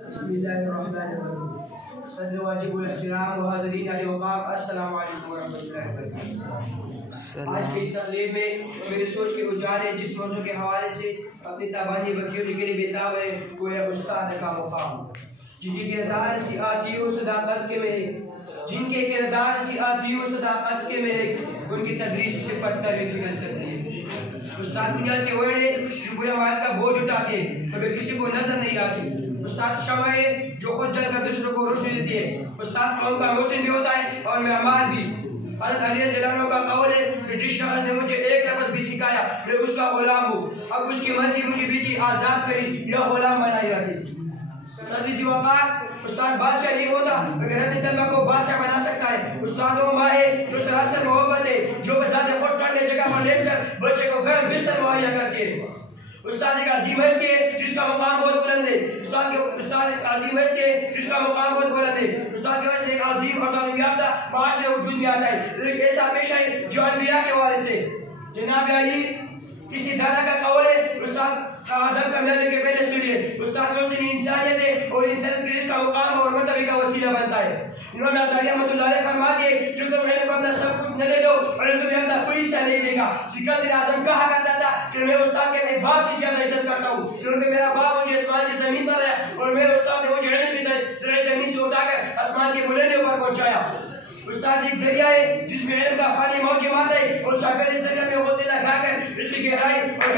بسم اللہ الرحمن الرحیم صدر واجب الاحترام و حاضرین علی وقام، السلام علیکم ورحمۃ اللہ وبرکاتہ۔ آج کے اس تقریب میں میرے سوچ کے اجالے جس موضوع کے حوالے سے اپنی تابانی بکیوں کے لیے بےتاب ہے وہ ہے استاد کا مقام، جن کے کردار سے آتی و صداقت کے میں جن کے کردار سے آتی و صداقت کے میں ان کی تدریس سے پتہ فکر سکتی ہے۔ استاد دنیا کے اوڑے جو پورے مال کا بوجھ اٹھاتے ہیں مگر کسی کو نظر نہیں آتی۔ استاد شمع ہے جو خود جل کر دوسروں کو روشنی دیتی ہے۔ استاد قوم کا محسن بھی ہوتا ہے اور معمار بھی۔ حضرت علی رضی اللہ عنہ کا قول ہے کہ جس شخص نے مجھے ایک لفظ بھی سکھایا میں اس کا غلام ہوں، اب اس کی مرضی مجھے بیچی آزاد کری یا غلام بنائی رکھی۔ صدر جی وقار استاد بادشاہ نہیں ہوتا مگر اپنے طلبہ کو بادشاہ بنا سکتا ہے۔ استاد وہ ماں ہے جو سراسر محبت ہے، جو بذات خود ٹھنڈے جگہ پر لے کر بچے کو گھر بستر مہیا کرتی ہے۔ استاد ایک عظیم ہستی ہے جس کا مقام بہت بلند ہے۔ استاد ایک عظیم ہستی ہے جس کا مقام بہت بلند ہے۔ استاد کے وجہ سے ایک عظیم اور تعلیم یافتہ معاشرہ وجود میں آتا ہے، ایک ایسا پیشہ ہے جو انبیاء کے حوالے سے۔ جناب علی کسی دانا کا قول ہے استاد آدم کامیابی کے پہلے سیڑھی ہے۔ استاد محسن انسانیت ہے اور انسانیت کے جس کا مقام اور مرتبے کا وسیلہ بنتا ہے۔ امام غزالی رحمۃ اللہ علیہ فرماتے ہیں جو تم علم کو اپنا سب کچھ نہ لے دو علم تمہیں اپنا کوئی حصہ نہیں دے گا۔ سکندر اعظم کہا کرتا تھا کہ میں استاد کے اپنے باپ سے زیادہ عزت کرتا ہوں کیونکہ میرا باپ مجھے آسمان سے زمین پر لایا اور میرے استاد نے مجھے علم کی زمین سے اٹھا کر آسمان کی بلندیوں پر پہنچایا۔ استاد ایک دریا ہے جس میں علم کا فانی موج جماتا ہے اور شاگرد اس دریا میں غوطے لگا کر اس کی گہرائی اور